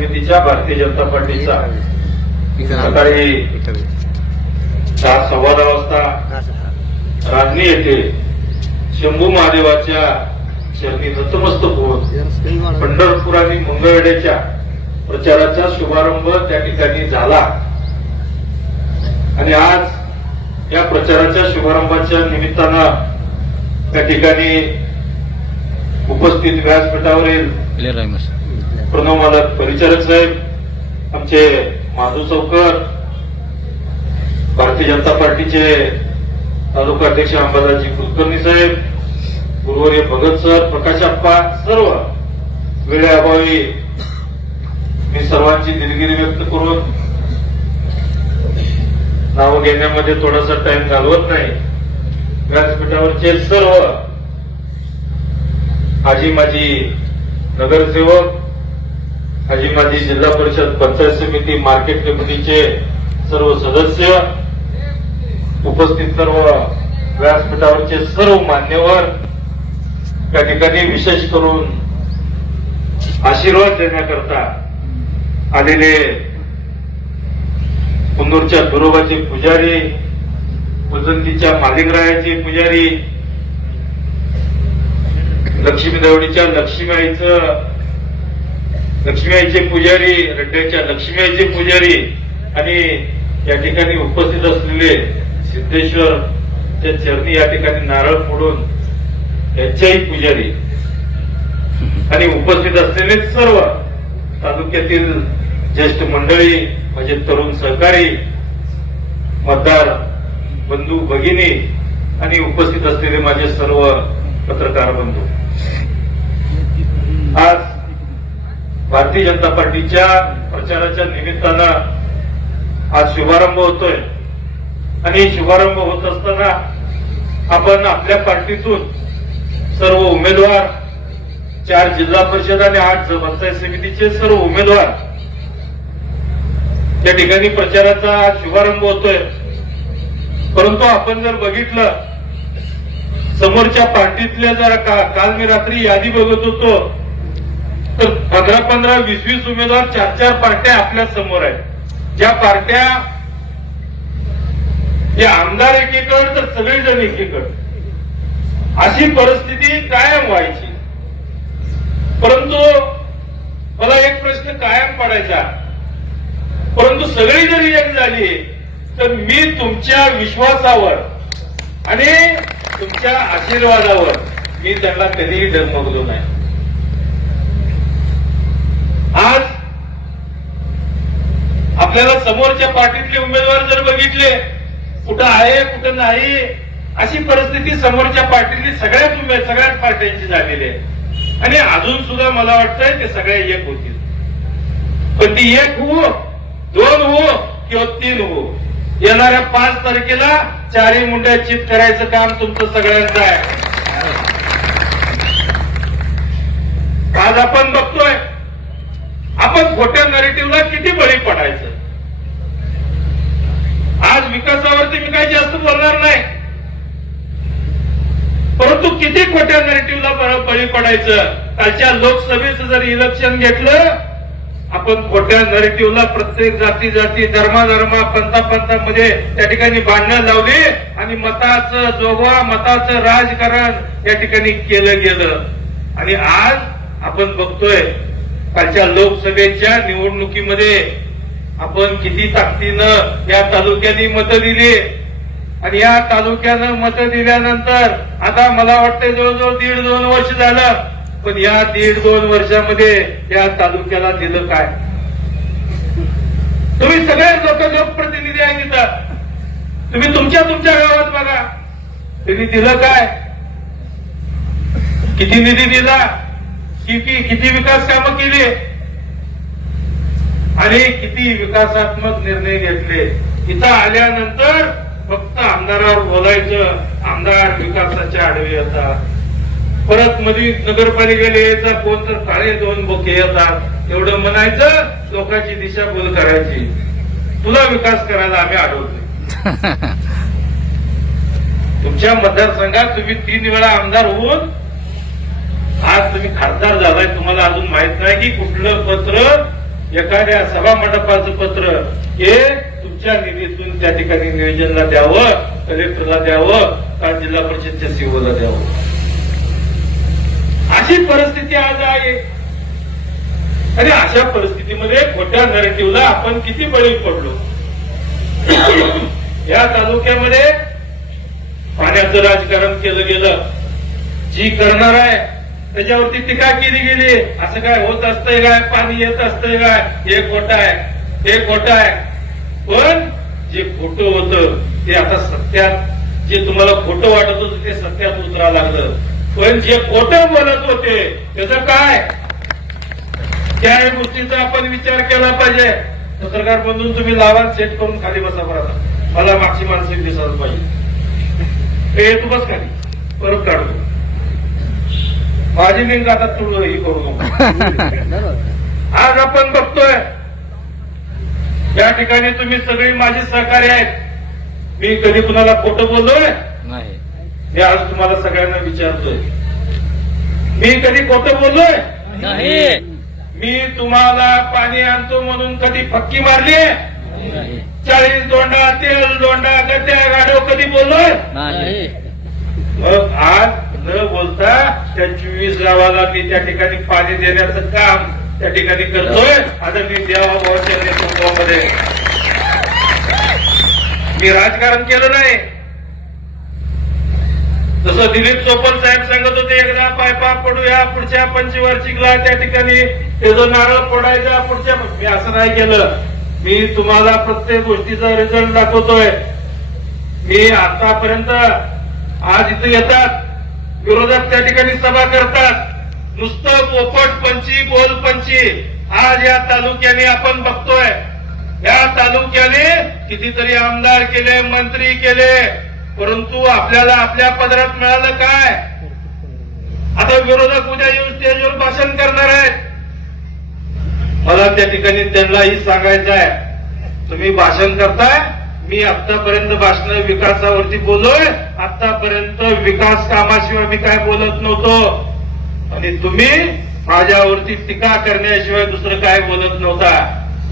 समितीच्या भारतीय जनता पार्टीचा सकाळी 10:15 वाजता राजनी येथे शंभू महादेवाच्या चरणी नतमस्तक होऊन पंढरपूर आणि मंगळवेढ्याच्या प्रचाराचा शुभारंभ त्या ठिकाणी झाला आणि आज या प्रचाराच्या शुभारंभाच्या निमित्तानं त्या ठिकाणी उपस्थित व्यासपीठावरील प्रणव मालक परिचारक साहेब, आमचे माधव चौकर, भारतीय जनता पार्टीचे तालुका अध्यक्ष अंबादासजी कुलकर्णी साहेब, गुरुवर्य भगत सर, प्रकाश आप्पा, सर्व वेळेअभावी मी सर्वांची दिलगिरी व्यक्त करून नाव घेण्यामध्ये थोडासा टाइम घालवत नाही. व्यासपीठावरचे सर्व आजी माजी नगरसेवक, आजी माजी जिल्हा परिषद पंचायत समिती मार्केट कमिटीचे सर्व सदस्य, उपस्थित सर्व व्यासपीठावरचे सर्व मान्यवर, त्या ठिकाणी विशेष करून आशीर्वाद देण्याकरता आलेले कुंदूरच्या बिरोबाचे पुजारी, उजंतीच्या मालिंगरायाचे पुजारी, लक्ष्मी देवडीच्या लक्ष्मीआईचे पुजारी, रड्ड्याच्या लक्ष्मीआईचे पुजारी आणि या ठिकाणी उपस्थित असलेले सिद्धेश्वरच्या चरणी या ठिकाणी नारळ फोडून यांच्याही पुजारी आणि उपस्थित असलेले सर्व तालुक्यातील ज्येष्ठ मंडळी, म्हणजे तरुण सहकारी, मतदार बंधू भगिनी आणि उपस्थित असलेले माझे सर्व पत्रकार बंधू, आज भारतीय जनता पार्टीच्या प्रचाराच्या निमित्तानं आज शुभारंभ होतोय आणि शुभारंभ होत असताना आपण आपल्या पार्टीतून सर्व उमेदवार, 4 जिल्हा परिषद आणि 8 पंचायत समितीचे सर्व उमेदवार या ठिकाणी प्रचाराचा शुभारंभ होतोय. परंतु आपण जर बघितलं समोरच्या पार्टीतल्या जर काल मी रात्री यादी बघत होतो तर 15-15, 20-20 उमेदवार, 4-4 पार्ट्या आपल्या समोर आहेत. ज्या पार्ट्या जे आमदार एकीकडे तर सगळेजण एकीकडे, अशी परिस्थिती कायम व्हायची. परंतु मला एक प्रश्न कायम पडायचा, परंतु सगळी जरी एक झाली तर मी तुमच्या विश्वासावर आणि तुमच्या आशीर्वादावर मी त्यांना कधीही डगमगलो नाही. आज आपल्याला समोरच्या पार्टीतले उमेदवार जर बघितले, कुठं आहे कुठं नाही अशी परिस्थिती समोरच्या पार्टीतली सगळ्याच पार्ट्यांची झालेली आहे आणि अजून सुद्धा मला वाटतंय ते सगळे एक होतील. पण ती एक हो, 2 हो किंवा 3 हो, येणाऱ्या 5 तारखेला 4ही मुंड्या चित करायचं काम तुमचं सगळ्यांचं आहे. आज आपण बघतोय आपण खोट्या नरेटिव्हला किती बळी पडायचं. आज विकासावरती मी काही जास्त बोलणार नाही, परंतु किती खोट्या नरेटिव्हला बळी पडायचं. कालच्या लोकसभेचं जर इलेक्शन घेतलं, आपण खोट्या नरेटिव्हला प्रत्येक जाती धर्मा पंथामध्ये त्या ठिकाणी भांडणं लावली आणि मताचं जोगवा, मताचं राजकारण या ठिकाणी केलं गेलं. आणि आज आपण बघतोय कालच्या लोकसभेच्या निवडणुकीमध्ये आपण किती ताकदीनं या तालुक्याने मतं दिली आणि या तालुक्यानं मतं दिल्यानंतर आता मला वाटतं जवळजवळ 1.5-2 वर्ष झालं, पण या 1.5-2 वर्षामध्ये या तालुक्याला दिलं काय? तुम्ही सगळे लोकप्रतिनिधी आहे तिथं, तुम्ही तुमच्या गावात बघा, त्यांनी दिलं काय? किती निधी दिला, किती विकास कामं केली आणि किती विकासात्मक निर्णय घेतले. इथं आल्यानंतर फक्त आमदारावर बोलायचं, आमदार विकासाच्या आडवे येतात, परत मध्ये नगरपालिकेला यायचा कोण तर काळे 2 बोके येतात, एवढं म्हणायचं, लोकांची दिशाभूल करायची, तुला विकास करायला आम्ही अडवतोय. तुमच्या मतदारसंघात तुम्ही 3 वेळा आमदार होऊन आज तुम्ही खासदार झालाय, तुम्हाला अजून माहित नाही की कुठलं पत्र एखाद्या सभा मंडपाचं पत्र हे तुमच्या निधीतून त्या ठिकाणी नियोजनला द्यावं, कलेक्टरला द्यावं, का जिल्हा परिषदच्या सीओला द्यावं. अशी परिस्थिती आज आहे. आणि अशा परिस्थितीमध्ये खोट्या नरेटिव्हला आपण किती बळी पडलो. या तालुक्यामध्ये पाण्याचं राजकारण केलं गेलं. जी करणार आहे त्याच्यावरती टीका केली गेली. असं काय होत असतंय काय, पाणी येत असतंय काय, हे खोटं आहे, हे खोटं आहे. पण जे खोटं होतं ते आता सत्यात, जे तुम्हाला खोटं वाटत होतं ते सत्यात उतरावं लागलं. पण जे खोटं बोलत होते त्याचं काय, त्या गोष्टीचा आपण विचार केला पाहिजे. पत्रकार बंधून तुम्ही लावा, सेट करून खाली बसा. बरं मला मागची माणसं दिसायला पाहिजे. हे तू बस खाली, परत काढतो. माझी लिंक आता तुळ ही करू नको. आज आपण बघतोय या ठिकाणी तुम्ही सगळी माझी सहकारी आहेत. मी कधी कुणाला खोटं बोललोय नाही. हे आज तुम्हाला सगळ्यांना विचारतोय. मी कधी खोटं बोललोय नाही. मी तुम्हाला पाणी आणतो म्हणून कधी फक्की मारली? नाही. 40 दोंडा, तेल दोंडा, गड्ड्या गाडो कधी बोललोय? नाही. मग आज न बोलता त्या 24 गावाला मी त्या ठिकाणी पाणी देण्याचं काम त्या ठिकाणी करतोय. आदरणीय देवाभाऊच्या नेतृत्वामध्ये. मी राजकारण केलं नाही. जसं दिलीप सोपल साहेब सांगत होते, एकदा पायपा पडूया, पुढच्या पंचवार्षिकला त्या ठिकाणी त्याचं नारळ फोडायचा, पुढच्या. मी असं नाही केलं. मी तुम्हाला प्रत्येक गोष्टीचा रिझल्ट दाखवतोय. मी आतापर्यंत आज इथं येतात, विरोधक त्या ठिकाणी सभा करतात, नुसतं पोपट पंची, बोल पंची. आज या तालुक्याने आपण बघतोय, या तालुक्याने कितीतरी आमदार केले, मंत्री केले, परंतु आपल्याला आपल्या पदरात मिळालं काय? आता विरोधक उद्या येऊन स्टेजवर भाषण करणार आहेत. मला त्या ठिकाणी त्यांनाही सांगायचं आहे, तुम्ही भाषण करताय. मी आतापर्यंत भाषण विकासावरती बोललोय. आतापर्यंत विकास कामाशिवाय मी काय बोलत नव्हतो. आणि तुम्ही माझ्यावरती टीका करण्याशिवाय दुसरं काय बोलत नव्हता.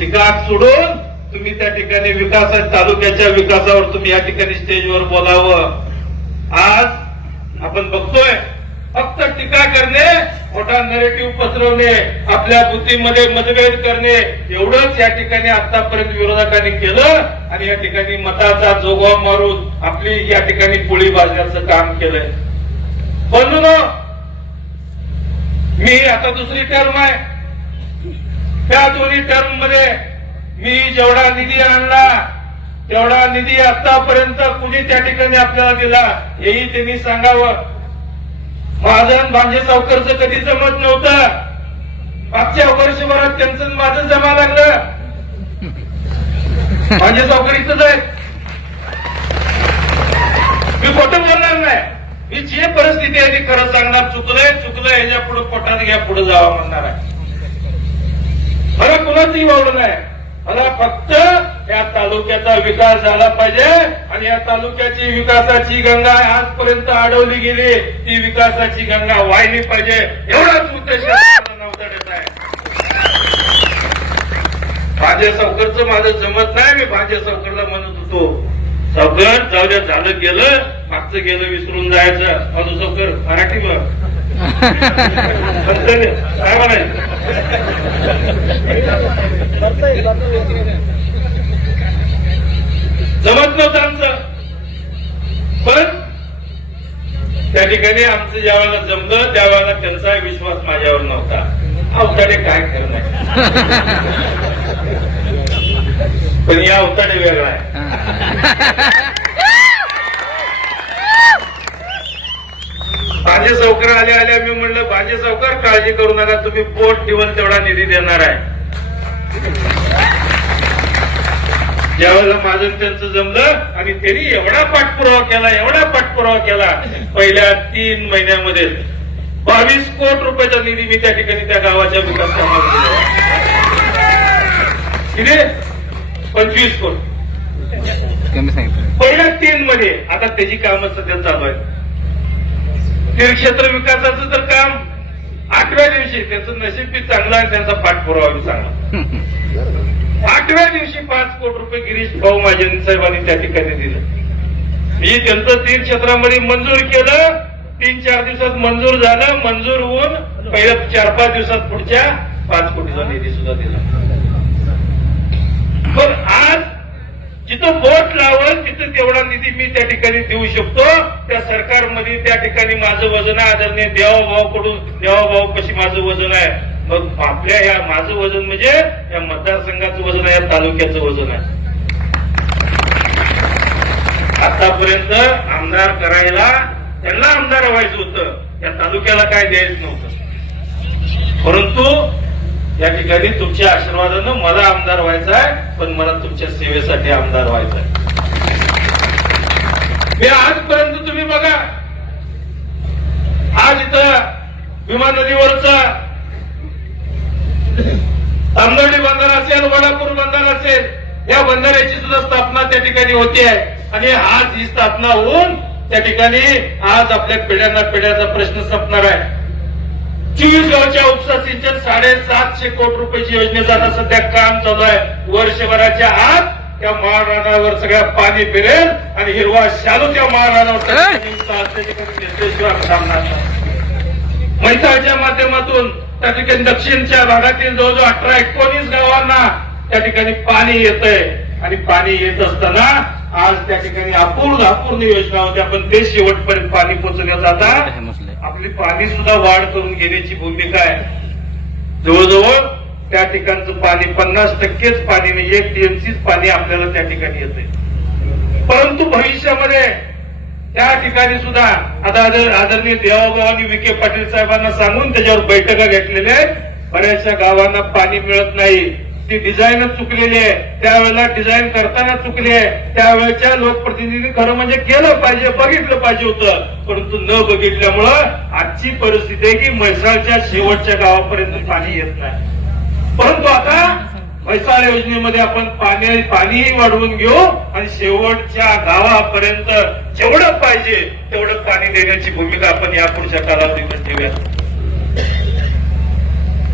टीका सोडून तुम्ही त्या ठिकाणी विकासा, तालुक्याच्या विकासावर तुम्ही या ठिकाणी स्टेजवर बोलावं. आज आपण बघतोय फक्त टीका करणे, मोठा नरेटिव्ह पसरवणे, आपल्या बुद्धीमध्ये मतभेद करणे, एवढंच या ठिकाणी आतापर्यंत विरोधकांनी केलं. आणि या ठिकाणी मताचा जोगवा मारून आपली या ठिकाणी पोळी भाजण्याचं काम केलंय. म्हणून मी आता दुसरी टर्म आहे. त्या दोन्ही टर्म मध्ये मी जेवढा निधी आणला तेवढा निधी आतापर्यंत कुणी त्या ठिकाणी आपल्याला दिला हेही त्यांनी सांगावं. माझं भांजे सावकरचं कधी जमत नव्हतं. मागच्या वर्षभरात त्यांचं माझं जमा लागलं. भांजे सावकर इथंच आहे. मी खोटं बोलणार नाही. मी जे परिस्थिती आहे ती खरं सांगणार. चुकलंय ह्याच्या पुढे पोटात घ्या, पुढे जावा म्हणणार आहे. मला कुणाचंही वावडं नाही. मला फक्त या तालुक्याचा विकास झाला पाहिजे. आणि या तालुक्याची विकासाची गंगा आजपर्यंत अडवली गेली, ती विकासाची गंगा वाहिली पाहिजे, एवढाच उद्देश नव्हता आहे. भांजे सावकरचं माझं जमत नाही. मी भांजे सावकरला म्हणत होतो, सावकर जाऊ द्या, झालं गेलं, मागचं गेलं विसरून जायचं. माझं सावकर मराठी काय म्हणायचं. जमत नव्हतं आमचं. पण त्या ठिकाणी आमचं ज्या वेळेला जमलं त्यावेळेला त्यांचा विश्वास माझ्यावर नव्हता. अवताडे काय खरं नाही. पण या अवताडे वेगळा आहे. भांजे सावकर आल्या मी म्हणलं, भांजे सावकर काळजी करू नका, तुम्ही पोट ठेवून तेवढा निधी देणार आहे. ज्यावेळेला माझं त्यांचं जमलं आणि त्यांनी एवढा पाठपुरावा केला, पहिल्या 3 महिन्यामध्ये 22 कोटी रुपयाचा निधी मी त्या ठिकाणी त्या गावाच्या विकास कामाला दिला. किती? 25 कोटी पहिल्या 3 मध्ये. आता त्याची कामं सध्या चालू आहेत. तीर्थक्षेत्र विकासाचं तर काम 8व्या दिवशी त्यांचं नशीब बी चांगलं आहे, त्यांचा पाठपुरावा बी चांगला. 8व्या दिवशी 5 कोटी रुपये गिरीश भाऊ महाजन साहेबांनी त्या ठिकाणी दिलं. मी त्यांचं तीर्थक्षेत्रामध्ये मंजूर केलं. 3-4 दिवसात मंजूर झालं. मंजूर होऊन पहिल्या 4-5 दिवसात पुढच्या 5 कोटीचा निधी सुद्धा दिला. पण आज जिथं बोट लावल तिथं तेवढा निधी मी त्या ठिकाणी देऊ शकतो. त्या सरकारमध्ये त्या ठिकाणी माझं वजन आहे. आदरणीय देवाभाऊकडून देवाभाऊ कशी माझं वजन आहे. मग आपल्या या माझं वजन म्हणजे या मतदारसंघाचं वजन आहे, या तालुक्याचं वजन आहे. आतापर्यंत आमदार करायला त्यांना आमदार व्हायचं होतं, या तालुक्याला काय द्यायचं नव्हतं. परंतु या ठिकाणी तुमच्या आशीर्वादानं मला आमदार व्हायचं आहे, पण मला तुमच्या सेवेसाठी आमदार व्हायचं आहे. मी आजपर्यंत तुम्ही बघा, आज इथं भीमा नदीवरचा तांदळी बंधारा असेल, वडापूर बंधारा असेल, या बंधाऱ्याची सुद्धा स्थापना त्या ठिकाणी होती आहे. आणि आज ही स्थापना होऊन त्या ठिकाणी आज आपल्या पिढ्याचा प्रश्न संपणार आहे. 24 गावच्या उपसा सिंचन 750 कोटी रुपयाची योजनेचं आता सध्या काम चालू आहे. वर्षभराच्या आत त्या महाराणावर सगळ्या पाणी फिरेल आणि हिरवा शालू त्या महाराणावर म्हैसाळच्या माध्यमातून त्या ठिकाणी दक्षिणच्या भागातील जवळजवळ 18-19 गावांना त्या ठिकाणी पाणी येतंय. आणि पाणी येत असताना आज त्या ठिकाणी अपूर्ण योजना होत्या, पण ते शेवटपर्यंत पाणी पोहोचण्यात आता आपली पाणी सुद्धा वाढ करून घेण्याची भूमिका आहे. जवळजवळ त्या ठिकाणचं पाणी 50%च पाणी नाही, 1 TMCच पाणी आपल्याला त्या ठिकाणी येतंय. परंतु भविष्यामध्ये त्या ठिकाणी सुद्धा आता आदरणीय देवाभाऊ आणि विखे पाटील साहेबांना सांगून त्याच्यावर बैठका घेतलेल्या आहेत. बऱ्याचशा गावांना पाणी मिळत नाही, ती डिझाईनच चुकलेली आहे. त्यावेळेला डिझाईन करताना चुकली आहे. त्यावेळेच्या लोकप्रतिनिधी खरं म्हणजे केलं पाहिजे, बघितलं पाहिजे होतं, परंतु न बघितल्यामुळं आजची परिस्थिती आहे की म्हैसाळच्या शेवटच्या गावापर्यंत पाणी येत नाही. परंतु आता म्हैसाळ योजनेमध्ये आपण पाणीही वाढवून घेऊ आणि शेवटच्या गावापर्यंत जेवढं पाहिजे तेवढं पाणी देण्याची भूमिका आपण या पुढच्या कालावधीमध्ये ठेवूया.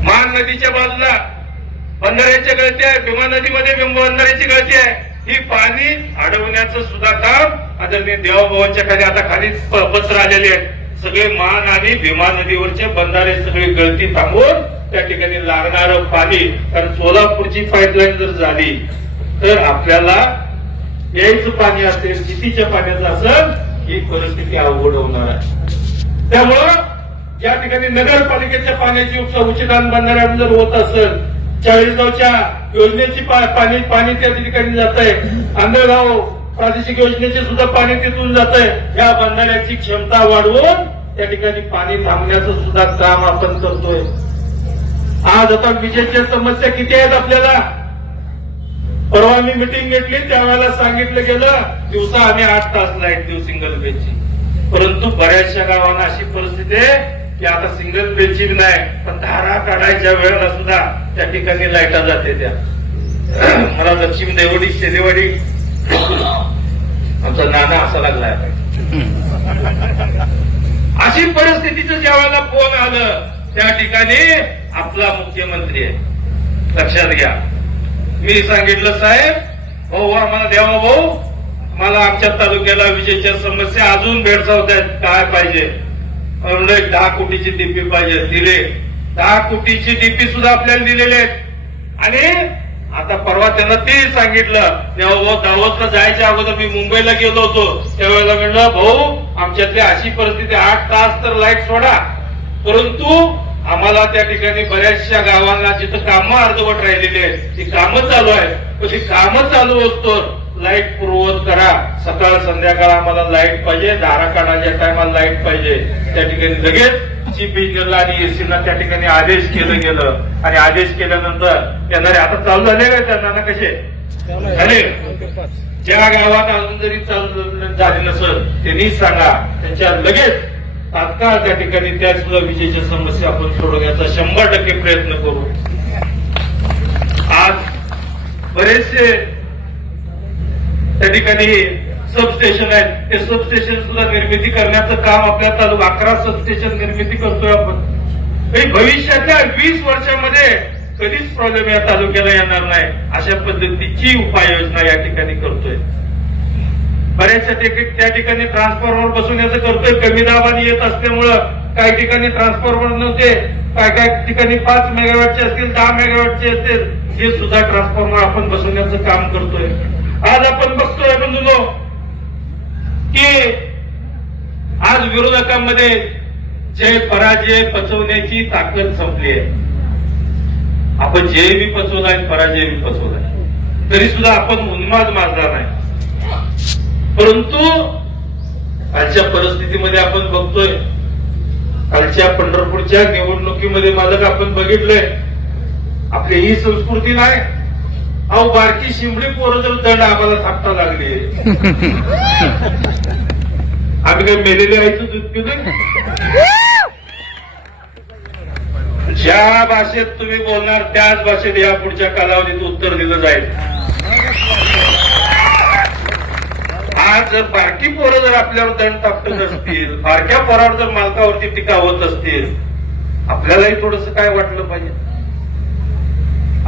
मान नदीच्या बाजूला बंधाऱ्याची गळती आहे, भीमा नदीमध्ये बंधाऱ्याची गळती आहे. ही पाणी अडवण्याचं सुद्धा काम आदरणीय देवाभावांच्या खाली आता खाली पत्र आलेले आहेत. सगळे मान आणि भीमा नदीवरचे बंधारे सगळी गळती थांबवून त्या ठिकाणी लागणारं पाणी, कारण सोलापूरची पाईपलाईन जर झाली तर आपल्याला यायचं पाणी असेल, शेतीच्या पाण्याचं असेल, ही परिस्थिती अवघड होणार आहे. त्यामुळं या ठिकाणी नगरपालिकेच्या पाण्याची उपसा उचितान बंधाऱ्यातून जर होत असेल, 40गावच्या योजनेची पाणी त्या ठिकाणी जात आहे, आंधळगाव प्रादेशिक योजनेचे सुद्धा पाणी तिथून जात आहे. या बंधाऱ्याची क्षमता वाढवून त्या ठिकाणी पाणी थांबण्याचं सुद्धा काम आपण करतोय. आज आता विजेच्या समस्या किती आहेत आपल्याला. परवा मी मिटिंग घेतली, त्यावेळेला सांगितलं गेलं दिवसा आम्ही 8 तास लाईट देऊ सिंगल बेलची. परंतु बऱ्याचशा गावांना अशी परिस्थिती आहे की आता सिंगल बेलची नाही, पण धारा काढायच्या वेळेला सुद्धा त्या ठिकाणी लाईटा जाते. त्या मला लक्ष्मी देवडी शेलेवाडी आमचा नाना असा लागलाय. अशी परिस्थितीचं ज्या वेळेला फोन आलं त्या ठिकाणी आपला मुख्यमंत्री आहे, लक्षात घ्या. मी सांगितलं साहेब भाऊ आम्हाला द्यावा, भाऊ मला आमच्या तालुक्याला विजेच्या समस्या अजून भेडसावत आहेत, काय पाहिजे. 10 कोटीची डीपी पाहिजे, दिले. 10 कोटीची डीपी सुद्धा आपल्याला दिलेले आहेत. आणि आता परवा त्यांना ते सांगितलं, तेव्हा दावोसला जायच्या अगोदर मी मुंबईला गेलो होतो, त्यावेळेला म्हणलं भाऊ आमच्यातली अशी परिस्थिती 8 तास तर लाईट सोडा, परंतु आम्हाला त्या ठिकाणी बऱ्याचशा गावांना जिथं कामं अर्धवट राहिलेली आहेत, ती कामं चालू आहे, तर ती कामं चालू असतो लाईट पुरवत करा. सकाळ संध्याकाळ आम्हाला लाईट पाहिजे, धारा काढायच्या टायमाला लाईट पाहिजे. त्या ठिकाणी लगेच चीफ इंजिनियरला आणि एसीना त्या ठिकाणी आदेश केलं गेलं. आणि आदेश केल्यानंतर येणारे आता चालू झाले का त्यांना ना कसे झाले. ज्या गावात अजून जरी चालू झाले नसेल त्यांनी सांगा, त्यांच्या लगेच तात्काळ त्या ठिकाणी त्या सुद्धा विजेच्या समस्या आपण सोडवण्याचा 100% प्रयत्न करू. आज बरेचसे त्या ठिकाणी सबस्टेशन आहेत, ते सबस्टेशन सुद्धा निर्मिती करण्याचं काम आपल्या तालुका 11 सबस्टेशन निर्मिती करतोय आपण. भविष्यातल्या 20 वर्षामध्ये कधीच प्रॉब्लेम या तालुक्याला येणार नाही अशा पद्धतीची उपाययोजना या ठिकाणी करतोय. बऱ्याचशा त्या ठिकाणी ट्रान्सफॉर्मर बसवण्याचं करतोय. कमी दाबाने येत असल्यामुळं काही ठिकाणी ट्रान्सफॉर्मर नव्हते, काय ठिकाणी 5 मेगावॅटचे असतील, 10 मेगावॅटचे असतील, हे सुद्धा ट्रान्सफॉर्मर आपण बसवण्याचं काम करतोय. आज आपण बघतोय बंधूंनो की आज विरोधकांमध्ये जय पराजय पचवण्याची ताकद संपली आहे. आपण जय बी पचवलाय, पराजय बी पचवलाय, तरी सुद्धा आपण उन्माद माजला नाही. परंतु आजच्या परिस्थितीमध्ये आपण बघतोय, कालच्या पंढरपूरच्या निवडणुकीमध्ये मालक आपण बघितलंय, आपली ही संस्कृती नाही. अहो बारकी शिंबडी पोरं जर दंड आम्हाला थापटा लागली, आम्ही काही मेलेले आईचं दूध पिलं. ज्या भाषेत तुम्ही बोलणार त्याच भाषेत या पुढच्या कालावधीत उत्तर दिलं जाईल. आज जर बारकी पोरं जर आपल्यावर दंड टाकत असतील, बारक्या पोरावर जर मालकावरती टीका होत असतील, आपल्यालाही थोडस काय वाटलं पाहिजे.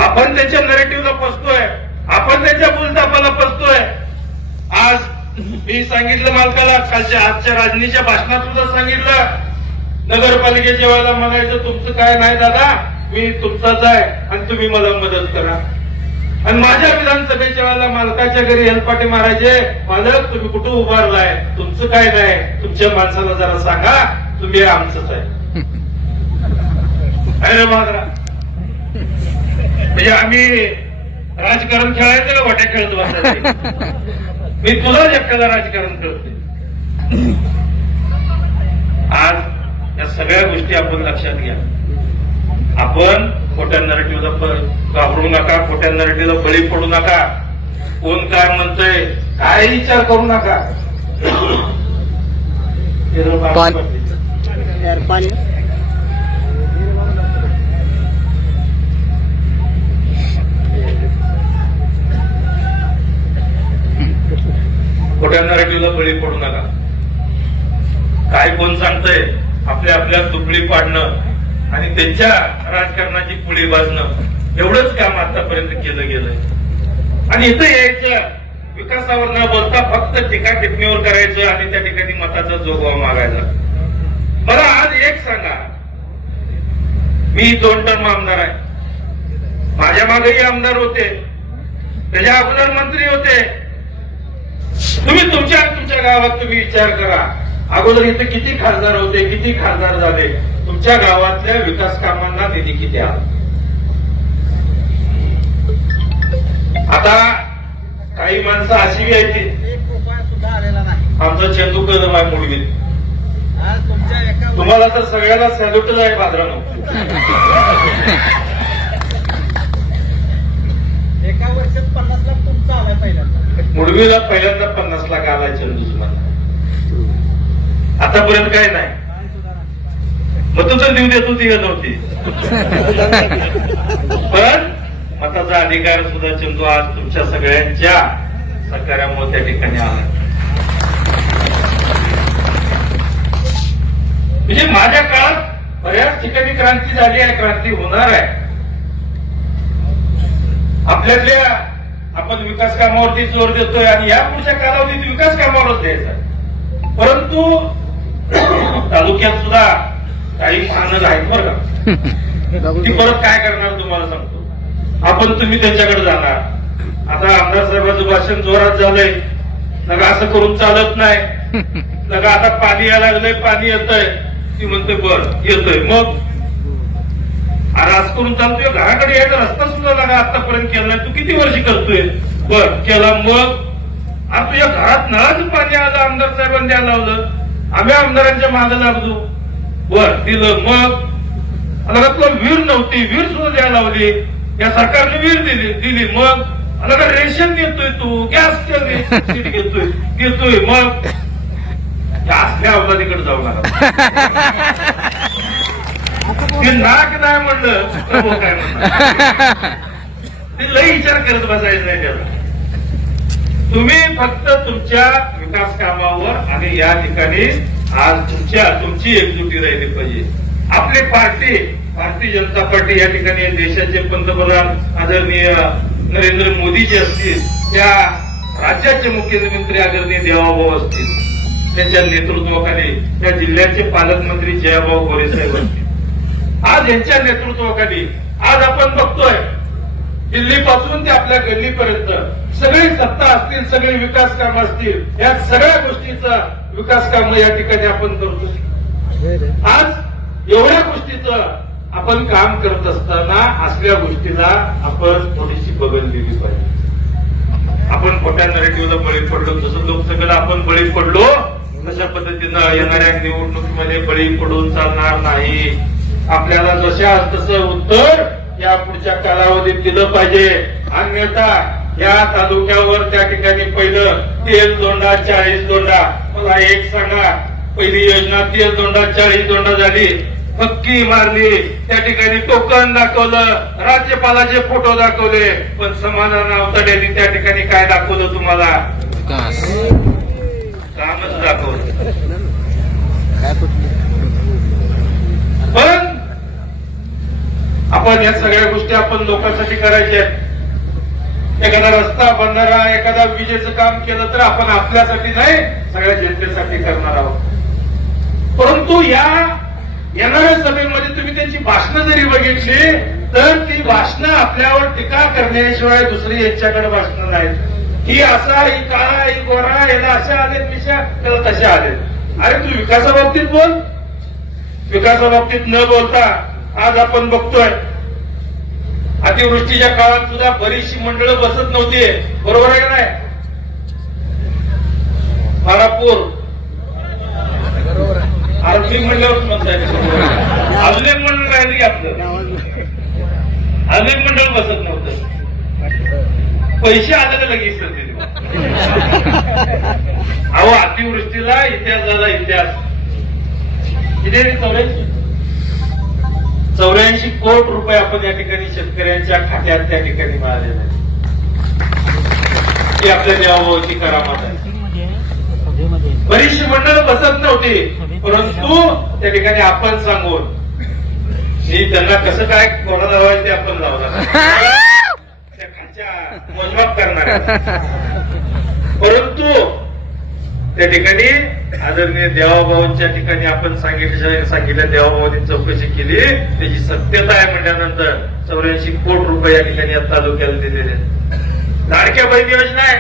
आपण त्याच्या नरेटिव्हला फसतोय, आपण त्याच्या बोलतापाला फसतोय. आज मी सांगितलं मालकाला, आजच्या राजनीच्या भाषणात सुद्धा सांगितलं, नगरपालिकेच्या वेळेला म्हणायचं तुमचं काय नाही दादा, मी तुमचाच आहे आणि तुम्ही मला मदत करा. आणि माझ्या विधानसभेच्या वेळेला मालकाच्या घरी हेलपाटे मारायचे, मालक तुम्ही कुठं उभारलाय, तुमचं काय नाही, तुमच्या माणसाला जरा सांगा तुम्ही आमचंच आहे. अरे मागरा म्हणजे आम्ही राजकारण खेळायचं का वाट्या खेळत बसायचं. मी तुला एकट्याला राजकारण करते. आज या सगळ्या गोष्टी आपण लक्षात घ्या. आपण खोट्या नरेटिव्हला घाबरू नका, खोट्या नरेटिव्हला बळी पडू नका. कोण काय म्हणतोय काय विचार करू नका. खोट्या नरेटिव्हला बळी पडू नका. काय कोण सांगतंय आपल्या तुकडी पाडणं आणि त्यांच्या राजकारणाची पुढे बाजणं एवढंच काम आतापर्यंत केलं गेलंय. आणि इथं यायचं विकासावर न बोलता फक्त टीका टिप्पणीवर करायचं आणि त्या ठिकाणी मताचा जोगवा मागायचा. मला आज एक सांगा, मी 2 टर्म आमदार आहे, माझ्या मागेही आमदार होते, त्याच्या अगोदर मंत्री होते. तुम्ही तुमच्या गावात तुम्ही विचार करा, अगोदर इथे किती खासदार होते, किती खासदार झाले, तुमच्या गावातल्या विकास कामांना निधी किती आला. आता काही माणसं अशी यायची, आमचा चेंदू कदम आहे मुडवीत, तुम्हाला तर सगळ्याला सॅल्यूटच आहे भाद्रानो. एका वर्षात 50 लाख तुमचा आलाय पहिल्यांदा, मुडवीला पहिल्यांदा 50 लाख आलाय चेंदूच मला. आतापर्यंत काय नाही. मग तुझं देऊ देत होती का नव्हती, पण मताचा अधिकार सुद्धा चंदू आज तुमच्या सगळ्यांच्या सहकार्यामुळे त्या ठिकाणी आला. म्हणजे माझ्या काळात बऱ्याच ठिकाणी क्रांती झाली आहे, क्रांती होणार आहे. आपल्यातल्या आपण विकास कामावरती जोर देतोय आणि या पुढच्या कालावधीत विकास कामावरच द्यायचा. परंतु तालुक्यात सुद्धा काही मानक आहेत बरं का, ती परत काय करणार तुम्हाला सांगतो. तुम्ही त्यांच्याकडे जाणार. आता आमदार साहेबांचं भाषण जोरात झालंय, नका असं करून चालत नाही, नका आता पाणी यायला लागलंय, पाणी येतंय, ती म्हणते बर येतोय, मग अरे असं करून चालतोय. घराकडे यायचा रस्ता सुद्धा लागा आतापर्यंत केला नाही, तू किती वर्षी करतोय, बर केला, मग आता तुझ्या घरात नळाचं पाणी आलं, आमदार साहेबांनी द्यायला लावलं, आम्ही आमदारांच्या मागे लागलो, बर दिलं, मग आता तुला विहीर नव्हती, विहीर सुद्धा द्यायला लावली, या सरकारने विहीर दिली, मग आता रेशन देतोय, तू गॅस घेतोय, मग असल्या अवधानीकडे जाऊ नका. ते नाक नाही म्हणलं तर काय म्हणलं, ते लई विचार करत बसायचं नाही त्याला. तुम्ही फक्त तुमच्या विकास कामावर आणि या ठिकाणी आज तुमची एकजुटी राहिली पाहिजे. आपली पार्टी भारतीय जनता पार्टी या ठिकाणी देशाचे पंतप्रधान आदरणीय नरेंद्र मोदीजी असतील, त्या राज्याचे मुख्यमंत्री आदरणीय देवाभाऊ असतील, त्यांच्या नेतृत्वाखाली त्या जिल्ह्याचे पालकमंत्री जयाभाऊ गोरे साहेब असतील, आज यांच्या नेतृत्वाखाली आज आपण बघतोय दिल्लीपासून ते आपल्या गल्लीपर्यंत सगळी सत्ता असतील, सगळे विकास कामं असतील, या सगळ्या गोष्टीचा विकास कामं या ठिकाणी आपण करतो. आज एवढ्या गोष्टीचं आपण काम करत असताना असल्या गोष्टीला आपण थोडीशी बगल दिली पाहिजे. आपण खोट्या नरेटिव्हला बळी पडलो, जसं लोकसभेला आपण बळी पडलो तशा पद्धतीनं येणाऱ्या निवडणुकीमध्ये बळी पडून चालणार नाही. आपल्याला जशा तसं उत्तर या पुढच्या कालावधीत दिलं पाहिजे. अन्यथा या तालुक्यावर त्या ठिकाणी पहिलं तेल दोंडा 40 दोंडा, मला एक सांगा, पहिली योजना तेल दोंडा 40 दोंडा झाली, पक्की मारली, त्या ठिकाणी टोकन दाखवलं, राज्यपालाचे फोटो दाखवले, पण समाधान अवताड्यांनी त्या ठिकाणी काय दाखवलं तुम्हाला? कामच दाखवलं. पण आपण या सगळ्या गोष्टी आपण लोकांसाठी करायच्या. एखादा रस्ता बनणारा, एखादा विजेचं काम केलं तर आपण आपल्यासाठी नाही, सगळ्या जनतेसाठी करणार आहोत. परंतु या येणाऱ्या सभेमध्ये तुम्ही त्यांची भाषणं जरी बघितली तर ती भाषणं आपल्यावर टीका करण्याशिवाय दुसरी यांच्याकडे भाषणं नाहीत. ही असा, ही काळा, ही गोरा, याला अशा आलेत मिशा, त्याला तशा आलेत. अरे तू विकासाबाबतीत बोल. विकासाबाबतीत न बोलता आज आपण बघतोय अतिवृष्टीच्या काळात सुद्धा बरीचशी मंडळं बसत नव्हती, बरोबर आहे का नाही? फारापूर आर्थिक मंडळावर म्हणताय, अजून मंडळ राहिली आपलं, अजून मंडळ बसत नव्हतं. पैसे आले तर लगेच अहो अतिवृष्टीला इतिहास झाला, इतिहास. किती 84 कोटी रुपये आपण या ठिकाणी शेतकऱ्यांच्या खात्यात त्या ठिकाणी मिळालेले आहेत. ही आपल्या देवाभाऊची करामत आहे. बरीचशी मंडळ बसत नव्हती, परंतु त्या ठिकाणी आपण सांगून मी त्यांना कसं काय कोणाला लावायचं ते आपण लावणार, त्या खालच्या मोजमाप करणार. परंतु त्या ठिकाणी आदरणीय देवाभाऊंच्या ठिकाणी आपण सांगितलं देवाभाऊंनी चौकशी केली, त्याची सत्यता आहे म्हटल्यानंतर 84 कोटी रुपये या ठिकाणी या तालुक्याला दिलेले आहेत. लाडक्या बहीण योजना आहे,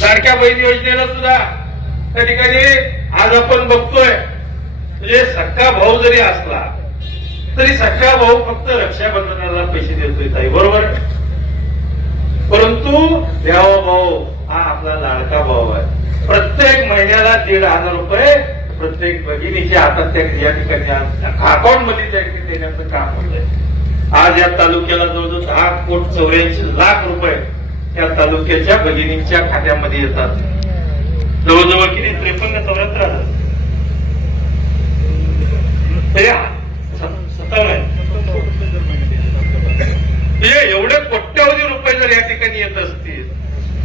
लाडक्या बहीण योजनेला सुद्धा त्या ठिकाणी आज आपण बघतोय, म्हणजे सख्खा भाऊ जरी असला तरी सख्खा भाऊ फक्त रक्षाबंधनाला पैसे देतोय ताई, बरोबर. परंतु देवाभाऊ हा आपला लाडका भाऊ आहे. प्रत्येक महिन्याला 1,500 रुपये प्रत्येक भगिनीच्या हातात त्या या ठिकाणी अकाउंट मध्ये देण्याचं काम होत आहे. आज या तालुक्याला जवळजवळ 10,84,00,000 रुपये या तालुक्याच्या भगिनींच्या खात्यामध्ये येतात. जवळजवळ किती 53-74 एवढे कोट्यावधी रुपये जर या ठिकाणी येत असतील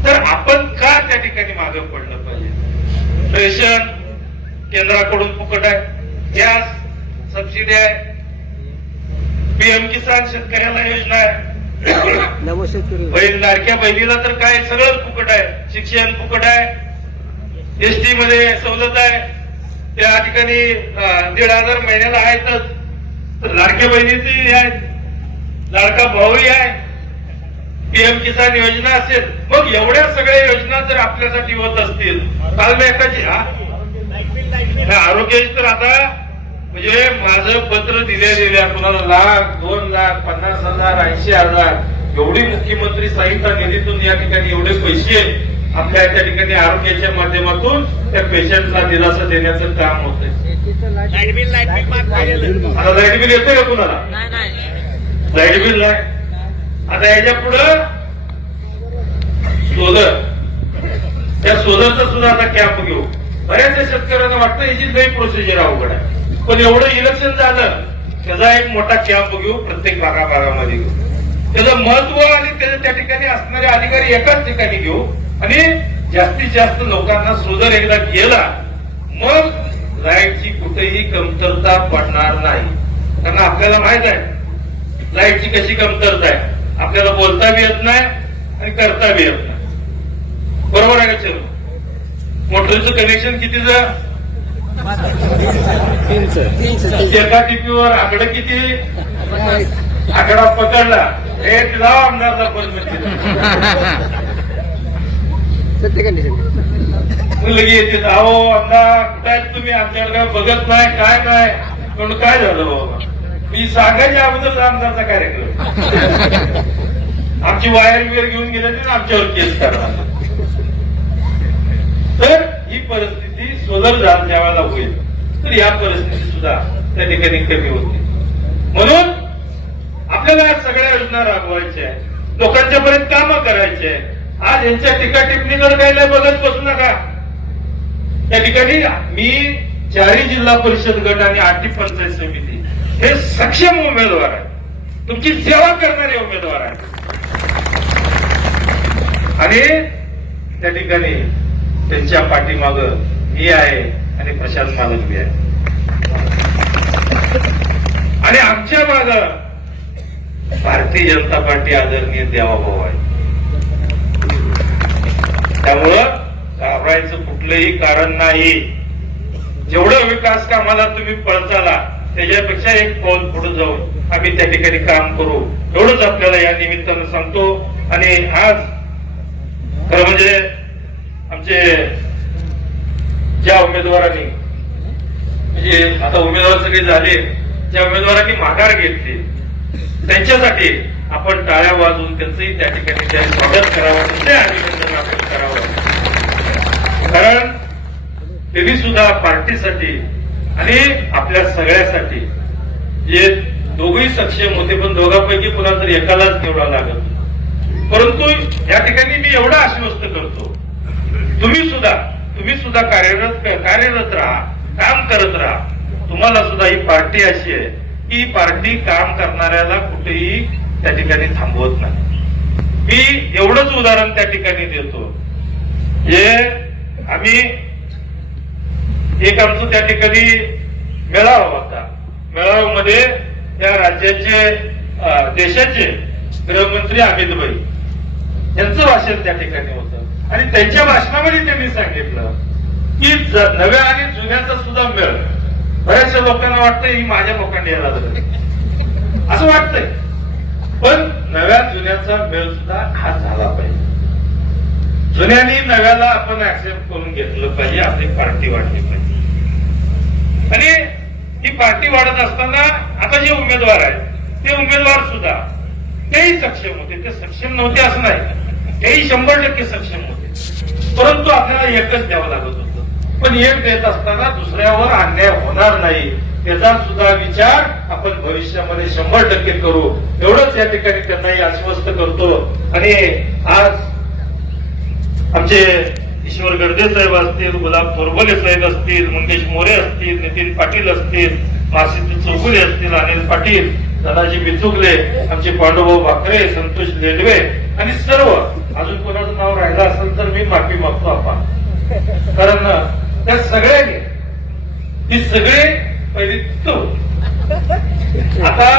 तर आपण का त्या ठिकाणी मागे पडलं पाहिजे? रेशन केंद्राकडून फुकट आहे, गॅस सबसिडी आहे, पीएम किसान शेतकऱ्याला योजना आहे, बहीण लाडक्या बहिणीला तर काय सगळं फुकट आहे, शिक्षण फुकट आहे, एसटी मध्ये सवलत आहे, त्या ठिकाणी 1,500 महिन्याला आहेतच, तर लाडक्या बहिणीची आहे, लाडका भाऊही आहे, पीएम किसान योजना असेल. मग एवढ्या सगळ्या योजना जर आपल्यासाठी होत असतील, काल मी एकाची आरोग्याची तर आता म्हणजे माझं पत्र दिलेल्या कुणाला 1,00,000, 2,00,000, 50,000, 80,000 एवढी मुख्यमंत्री सहायता निधीतून या ठिकाणी एवढे पैसे आपल्या त्या ठिकाणी आरोग्याच्या माध्यमातून त्या पेशंटला दिलासा देण्याचं काम होतंय. आता लाईट बिल येतोय का कुणाला? लाईट बिल नाही. आता याच्या पुढं सोलर, त्या सोलरचा सुद्धा आता कॅम्प घेऊ. बऱ्याच शेतकऱ्यांना वाटतं याची काही प्रोसिजर अवघड आहे, पण एवढं इलेक्शन झालं त्याचा एक मोठा कॅम्प घेऊ, प्रत्येक भागाभागामध्ये घेऊ, त्याचं महत्व आणि त्याच्या त्या ठिकाणी असणारे अधिकारी एकाच ठिकाणी घेऊ आणि जास्तीत जास्त लोकांना सोलर एकदा गेला मग लाईटची कुठेही कमतरता पडणार नाही. कारण आपल्याला माहित आहे लाईटची कशी कमतरता आहे. आपल्याला बोलता बी येत नाही आणि करता बी येत नाही. बरोबर आहे का चलो? मोटरचं कनेक्शन कितीचं? एका टिपीवर आकडे किती? आकडा पकडला हे लाव आमदारला मुलगी येते. अहो आमदार कुठे आहेत तुम्ही? आमच्याकडे बघत नाही काय नाही. पण काय झालं बाबा? मी सांगायच्या अगोदर आमदारचा कार्यक्रम. आमची वायर घेऊन गेले तर आमच्यावर केस करणार. तर ही परिस्थिती सोलर जेव्हा होईल तर या परिस्थिती सुद्धा त्या ठिकाणी कमी होते. म्हणून आपल्याला या सगळ्या योजना राबवायच्या आहे, लोकांच्या पर्यंत कामं करायची आहे. आज यांच्या टीका टिप्पणीकडे काही बघत बसू नका. त्या ठिकाणी मी 4 जिल्हा परिषद गट आणि 8 पंचायत समिती हे सक्षम उमेदवार आहेत, तुमची सेवा करणारे उमेदवार आहेत. आणि त्या ठिकाणी त्यांच्या पाठीमाग मी आहे आणि प्रशांत मालक बी आहे आणि आमच्या माग भारतीय जनता पार्टी आदरणीय देवाभाऊ आहे. त्यामुळं घाबरायचं कुठलंही कारण नाही. जेवढं विकास कामाला तुम्ही पळचाला त्याच्यापेक्षा एक पाऊल पुढे जाऊन आम्ही त्या ठिकाणी काम करू एवढंच आपल्याला या निमित्तानं सांगतो. आणि आज खरं म्हणजे आमचे ज्या उमेदवारांनी म्हणजे आता उमेदवार सगळे झाले, ज्या उमेदवारांनी माघार घेतली त्यांच्यासाठी आपण टाळ्या वाजवून त्यांचंही त्या ठिकाणी स्वागत करावं, त्यांचे अभिनंदन आपण करावं. कारण त्यांनी सुद्धा पार्टीसाठी आणि आपल्या सगळ्यासाठी जे दोघंही सक्षम होते, पण दोघांपैकी पुन्हा तर एकालाच निवडावं लागत. परंतु या ठिकाणी मी एवढं आश्वस्त करतो, तुम्ही सुद्धा कार्यरत राहा, काम करत राहा. तुम्हाला सुद्धा ही पार्टी अशी आहे की पार्टी काम करणाऱ्याला कुठेही त्या ठिकाणी थांबवत नाही. मी एवढंच उदाहरण त्या ठिकाणी देतो. हे आम्ही एक आमचं त्या ठिकाणी मेळावा होता. मेळाव्यामध्ये त्या राज्याचे देशाचे गृहमंत्री अमित भाई यांचं भाषण त्या ठिकाणी होतं आणि त्यांच्या भाषणामध्ये त्यांनी सांगितलं की नव्या आणि जुन्याचा सुद्धा मेळ. बऱ्याचशा लोकांना वाटतं ही माझ्या लोकांनी यायला लागलं असं वाटतंय, पण नव्या जुन्याचा मेळ सुद्धा हा झाला पाहिजे. जुन्यानी नव्याला आपण ऍक्सेप्ट करून घेतलं पाहिजे, आपली पार्टी वाढली पाहिजे. आणि ही पार्टी वाढत असताना आता जे उमेदवार आहेत ते उमेदवार सुद्धा तेही सक्षम होते. ते सक्षम नव्हते असं नाही, तेही 100% सक्षम होते. परंतु आपल्याला एकच द्यावं लागत होतं. पण एक देत असताना दुसऱ्यावर अन्याय होणार नाही त्याचा सुद्धा विचार आपण भविष्यामध्ये 100% करू एवढंच या ठिकाणी त्यांनाही आश्वस्त करतो. आणि आज आमचे ईश्वर गर्दे साहेब असतील, गुलाब थोरबले साहेब असतील, मंगेश मोरे असतील, नितीन पाटील असतील, मासिद्दी चौगुले असतील, अनिल पाटील, दादाजी बिचुकले, आमचे पांडुभाऊ भाकरे, संतोष लेंडवे आणि सर्व अजून कोणाचं नाव राहिलं असेल तर मी माफी मागतो आपण. कारण त्या सगळ्यांनी ही सगळे पहिली तो आता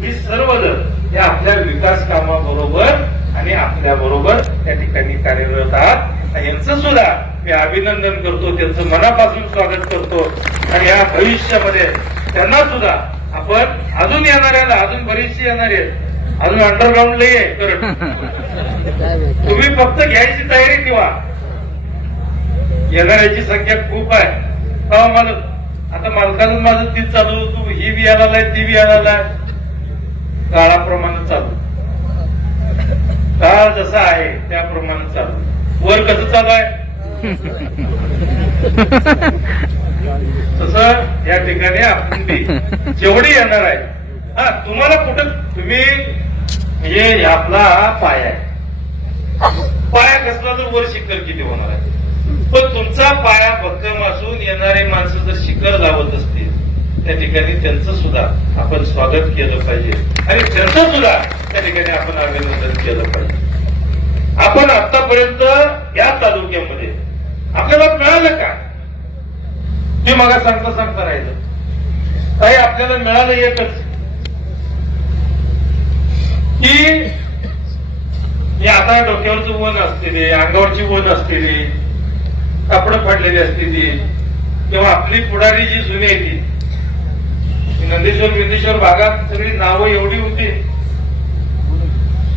ही सर्वजण हे आपल्या विकास कामाबरोबर आणि आपल्या बरोबर त्या ठिकाणी कार्यरत आहात. यांचं सुद्धा मी अभिनंदन करतो, त्यांचं मनापासून स्वागत करतो. आणि या भविष्यामध्ये त्यांना सुद्धा आपण अजून येणाऱ्याला अजून बरीचशी येणार आहेत, अजून अंडरग्राऊंड लई आहे करत. तुम्ही फक्त घ्यायची तयारी ठेवा. येणाऱ्याची संख्या खूप आहे. का मला आता मालकाचं माझं तीच चालू, तू ही बी आलाय ती बी आलाय, काळाप्रमाणे चालू. काळ जसा आहे त्याप्रमाणे चालू. वर कसं चालू आहे तसं या ठिकाणी आपण बी जेवढी येणार आहे. हा तुम्हाला कुठं तुम्ही म्हणजे आपला पाय आहे, पाया कसला तर वर शिखर किती होणार आहे. पण तुमचा पाया भक्कम असून येणारे माणसं जर शिखर लावत असतील त्या ठिकाणी त्यांचं सुद्धा आपण स्वागत केलं पाहिजे आणि त्यांचं सुद्धा त्या ठिकाणी आपण अभिनंदन केलं पाहिजे. आपण आतापर्यंत या तालुक्यामध्ये आपल्याला मिळालं का? मी मग सांगता राहिलं काही आपल्याला मिळालं एकच की हे आता डोक्यावरचं वन असते रे, अंगावरची वन असते रे, कापड फाडलेली असते ती, तेव्हा आपली पुढारी जी जुनी आहे ती नंदेश्वर विंदेश्वर भागात सगळी नावं एवढी होती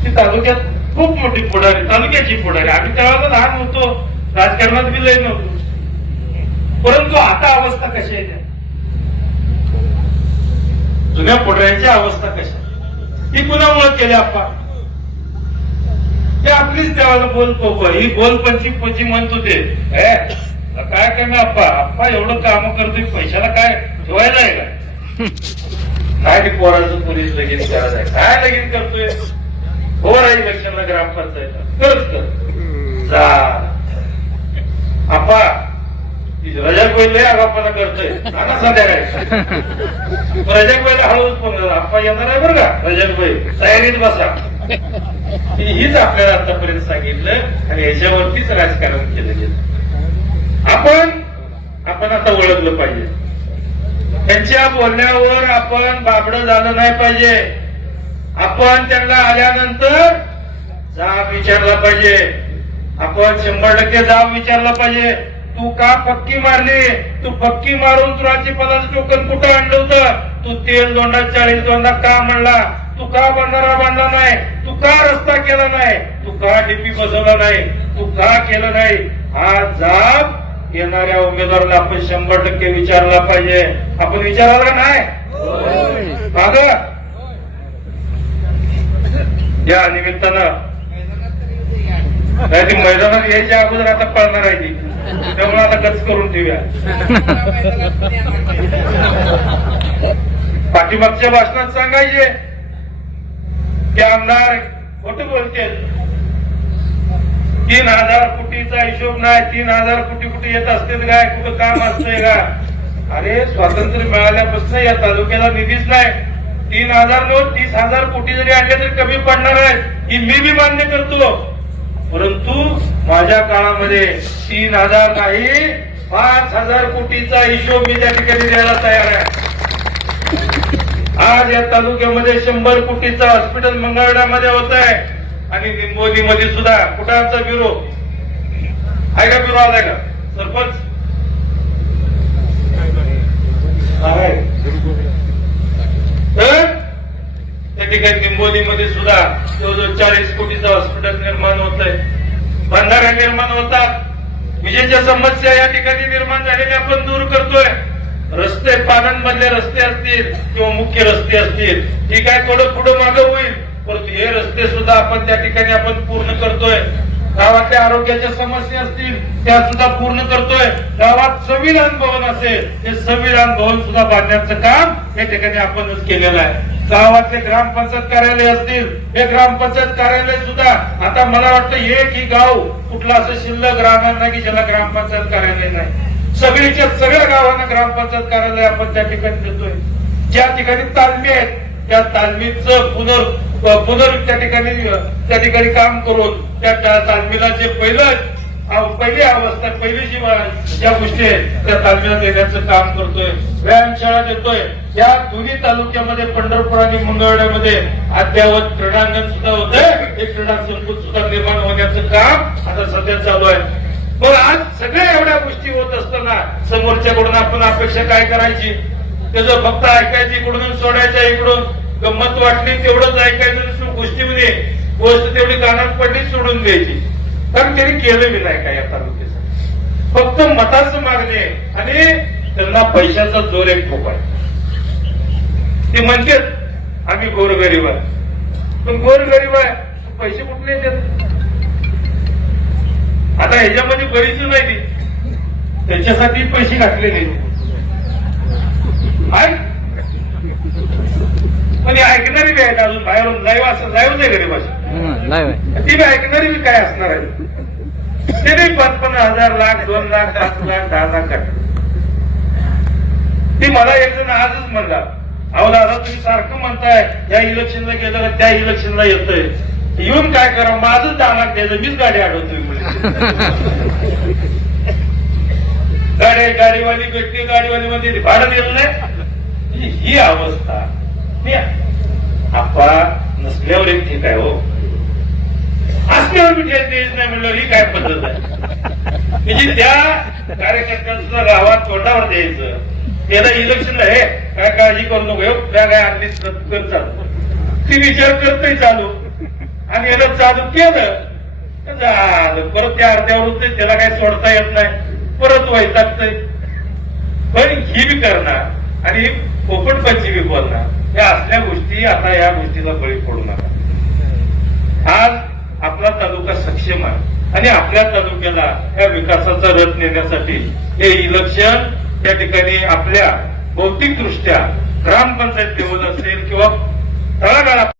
ती तालुक्यात खूप मोठी पुढारी, तालुक्याची पुढारी. आम्ही तेव्हा लहान होतो, राजकारणात बी लय नव्हतो. परंतु आता अवस्था कशी आहे त्या जुन्या पुढाऱ्यांची अवस्था कशी, ही कुणामुळे केली आप्पा? ते आपलीच देवाला बोल ही बोलपंची पची म्हणत होते. काय करणार आप्पा, आप्पा एवढं काम करतोय, पैशाला काय ठेवायला आहे का? काय ते पोराचं पोलीस लगीन करायचं, काय लगीन करतोय? हो राही इलेक्शनला ग्रामपंचायत करत जा आप्पा. रजक बैल आगापणा करतोय आता संध्याकाळी रजक बैल हळूच फोन आप्पा येणार आहे बरं का, रजक बैल तयारीत बसा. हीच आपल्याला आतापर्यंत सांगितलं आणि याच्यावरतीच राजकारण केलं गेलं. आपण आता ओळखलं पाहिजे. त्यांच्या बोलण्यावर आपण बाबडं झालं नाही पाहिजे. आपण त्यांना आल्यानंतर जाब विचारला पाहिजे. आपण 100% जाब विचारला पाहिजे. तू का पक्की मारली? तू पक्की मारून तू राज्यपालाचं टोकन कुठं आणलं होतं? तू तेल दोंडा 40 दोंडा का म्हणला? तू का बंधारा बांधला नाही? तू का रस्ता केला नाही? तू का डीपी बसवला नाही? तू का केलं नाही? हा जाब येणाऱ्या उमेदवाराला आपण 100% विचारला पाहिजे. आपण विचारायला नाही मागं या निमित्तानं नाही ती मैदानात यायच्या अगोदर आता पळणार आहे ती, त्यामुळे आता गच करून ठेवूया. पाठीमागच्या भाषणात सांगायचे की आमदार खोटं बोलते. 3,000 कोटीचा हिशोब नाही, 3,000 कोटी कुठे येत असते काय, कुठं काम असतंय का? अरे स्वातंत्र्य मिळाल्यापासून या तालुक्याला निधीच नाही. 3,000 नोट 30,000 कोटी जरी आणले तरी कमी पडणार आहे, ही मी बी मान्य करतो. परंतु माझ्या काळामध्ये 3,000 नाही 5,000 कोटीचा हिशोब मी त्या ठिकाणी द्यायला तयार आहे. आज या तालुक्यामध्ये 100 कोटीचं हॉस्पिटल मंगळवेढ्यामध्ये होत आहे आणि निंबोलीमध्ये सुद्धा. कुठं आमचा ब्युरो आहे का? ब्युरो आलाय का सरपंच? तर त्या ठिकाणी निंबोलीमध्ये सुद्धा जवळजवळ 40 कोटीचं हॉस्पिटल निर्माण होत आहे. बंधारा निर्माण होतात. विजेच्या समस्या या ठिकाणी निर्माण झालेल्या आपण दूर करतोय. रस्ते पानांमधले रस्ते असतील किंवा मुख्य रस्ते असतील, ठीक आहे, थोडं पुढं मागं होईल, परंतु हे रस्ते सुद्धा आपण त्या ठिकाणी आपण पूर्ण करतोय. गावातल्या आरोग्याच्या समस्या असतील त्या सुद्धा पूर्ण करतोय. गावात संविधान भवन असेल ते संविधान भवन सुद्धा बांधण्याचं काम या ठिकाणी आपणच केलेलं आहे. गावातले ग्रामपंचायत कार्यालय असतील हे ग्रामपंचायत कार्यालय सुद्धा आता मला वाटतं एकही गाव कुठलं असं शिल्लक राहणार नाही की ज्याला ग्रामपंचायत कार्यालय नाही. सगळीच्या सगळ्या गावांना ग्रामपंचायत कार्यालय आपण त्या ठिकाणी देतोय. ज्या ठिकाणी तालमी आहेत त्या तालमीचं पुनर त्या ठिकाणी काम करून त्या तालमीला जे पहिली अवस्था पहिली ज्या गोष्टी आहेत त्या तालमीला देण्याचं काम करतोय. व्यायामशाळा देतोय. या दोन्ही तालुक्यामध्ये पंढरपूर आणि मंगळवेढ्यामध्ये अद्ययावत क्रीडांगण सुद्धा होतंय. एक क्रीडा संकुल सुद्धा निर्माण होण्याचं काम आता सध्या चालू आहे. पण आज सगळ्या एवढ्या गोष्टी होत असताना समोरच्याकडून आपण अपेक्षा काय करायची? त्याचं फक्त ऐकायचं इकडून सोडायचं इकडून. गंमत वाटली तेवढंच ऐकायचं गोष्टीमध्ये, गोष्ट तेवढी कानात पडली सोडून द्यायची. कारण त्यांनी केलं बी नाही काय या तालुक्याचं. फक्त मताचं मागणे आणि त्यांना पैशाचा जोर एक खूप आहे. ते म्हणतात आम्ही गोरगरीब आहे, पण गोरगरीब आहे पैसे कुठले येतात? आता ह्याच्यामध्ये बरीच माहिती त्याच्यासाठी पैसे घातलेले पण ऐकणारी बी आहेत अजून बाहेरून लाईव्ह आहे गरीबाची. ती बी ऐकणारी बी काय असणार आहे? ते नाही 50,000 लाख 2 लाख 5 लाख 10 लाख काढ. ती मला एक जण आजच म्हणला, अहो दादा तुम्ही सारखं म्हणताय या इलेक्शनला गेलं का त्या इलेक्शनला येतोय, येऊन काय करा माझंच 10 लाख द्यायचं, मीच गाडी अडवतोय. गाडीवाली व्यक्ती गाडीवाली मध्ये भाडं दिलं नाही. म्हणजे ही अवस्था मी आपा नसल्यावर एक ठीक आहे हो, असल्यावर मी ठेच द्यायच नाही म्हणलं ही काय पद्धत आहे. म्हणजे त्या कार्यकर्त्यांचं गावात तोंडावर द्यायचं, त्याला इलेक्शन आहे काय काळजी करू नको, त्या काय आणली कर चालू, ती विचार करतोय चालू आणि याला चालू केलं झालं, परत त्या अर्ध्यावर त्याला काही सोडता येत नाही, परत वैतागतंय. पण ही बी करणार आणि कोकणपंची बी बोलणार, या असल्या गोष्टी आता या गोष्टीला बळी पडू नका. आज आपला तालुका सक्षम आहे आणि आपल्या तालुक्याला या विकासाचा रथ नेण्यासाठी हे इलेक्शन त्या ठिकाणी आपल्या भौतिकदृष्ट्या ग्रामपंचायत लेवल असेल किंवा तळागाळा